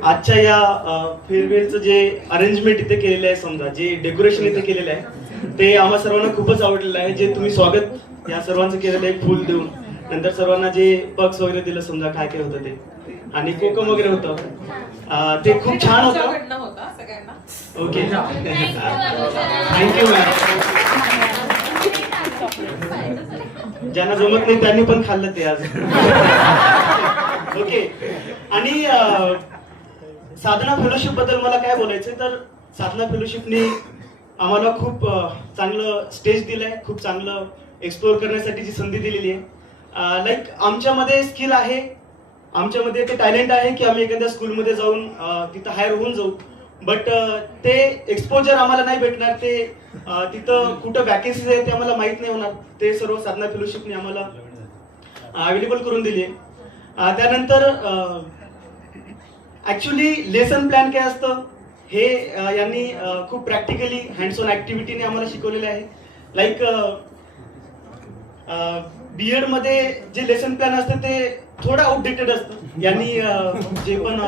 आजच्या या फेअरवेलचं जे अरेंजमेंट इथे केलेलं आहे, समजा जे डेकोरेशन इथे केलेलं आहे ते आम्हा सर्वांना खूपच आवडलेलं आहे. जे तुम्ही स्वागत या सर्वांचं केलेलं आहे फुल देऊन, नंतर सर्वांना जे पक्स वगैरे दिलं, समजा काय काय होतं ते, आणि कोकम वगैरे होतं, ते खूप छान होतं. Okay, thank you ma'am. ज्यांना जमत नाही त्यांनी पण खाल्लं ते आज. ओके. आणि साधना फेलोशिप बद्दल मला काय बोलायचं तर साधना फेलोशिपने आम्हाला खूप चांगलं स्टेज दिलंय, खूप चांगलं एक्सप्लोअर करण्यासाठी संधी दिलेली आहे. लाईक आमच्यामध्ये स्किल आहे, आमच्यामध्ये ते टॅलेंट आहे की आम्ही एखाद्या स्कूलमध्ये जाऊन तिथं हायर होऊन जाऊ, बट ते एक्सपोजर आम्हाला नाही भेटणार. ते तिथं कुठं वॅकेन्सीज आहे ते आम्हाला माहित नाही होणार. ते सर्व साधना फेलोशिपने आम्हाला अवेलेबल करून दिली आहे. त्यानंतर ऍक्च्युली लेसन प्लॅन काय असतं हे यांनी खूप प्रॅक्टिकली हँड्स ऑन ऍक्टिव्हिटीने आम्हाला शिकवलेले आहे. लाईक बीएड मध्ये जे लेसन प्लॅन असतं ते थोडं आउटडेटेड असतं. यांनी जे पण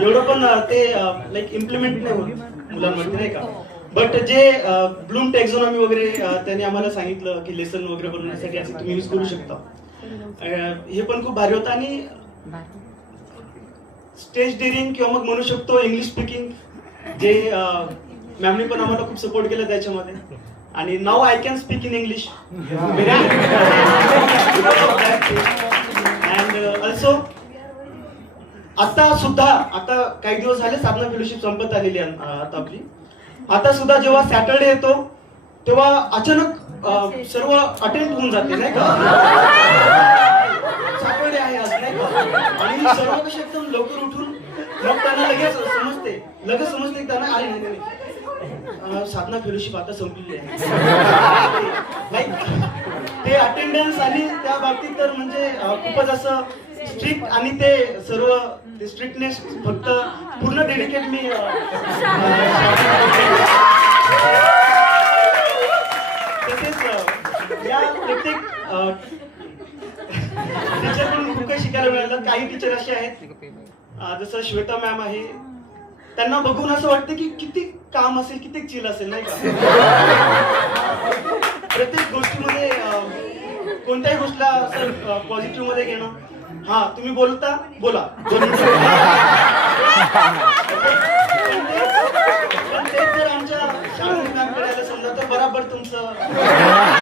एवढं पण ते लाईक इम्प्लिमेंट नाही होत मुलांमध्ये, नाही का. बट जे ब्लूम टेक्झॉनॉमी वगैरे त्यांनी आम्हाला सांगितलं की लेसन वगैरे बनवण्यासाठी असं तुम्ही यूज करू शकता. हे पण खूप भारी होतं. आणि स्टेज डेअरिंग किंवा मग म्हणू शकतो इंग्लिश स्पीकिंग, जे मॅमनी पण आम्हाला खूप सपोर्ट केलं त्याच्यामध्ये. आणि नाव I can speak in English and also आता काही दिवस झाले साधना फेलोशिप संपत आलेली आहे आता आपली. आता सुद्धा जेव्हा सॅटरडे येतो तेव्हा अचानक सर्व अटेंड होऊन जाते, नाही का. सॅटरडे आहे आज, नाही का. आणि सर्व कसे एकदम लवकर उठून मग त्यांना लगेच समजते त्यांना अरे नाही साधना फेलोशिप आता संपलेली आहे. ते अटेंडन्स आणि त्या बाबतीत तर म्हणजे खूपच असं स्ट्रिक्ट, आणि ते सर्व स्ट्रिक्टनेस फक्त पूर्ण डेडिकेट मी तसेच या प्रत्येक टीचरकडून खूप काही शिकायला मिळालं. काही टीचर असे आहेत जसं श्वेता मॅम आहे, त्यांना बघून असं वाटतं की किती काम असेल, किती चिल असेल, नाही का. प्रत्येक गोष्टीमध्ये कोणत्याही गोष्टीला पॉझिटिव्ह मध्ये घेणं. हा तुम्ही बोला पण तेच जर आमच्या शाळेत काम करायला समजा तर बरोबर तुमचं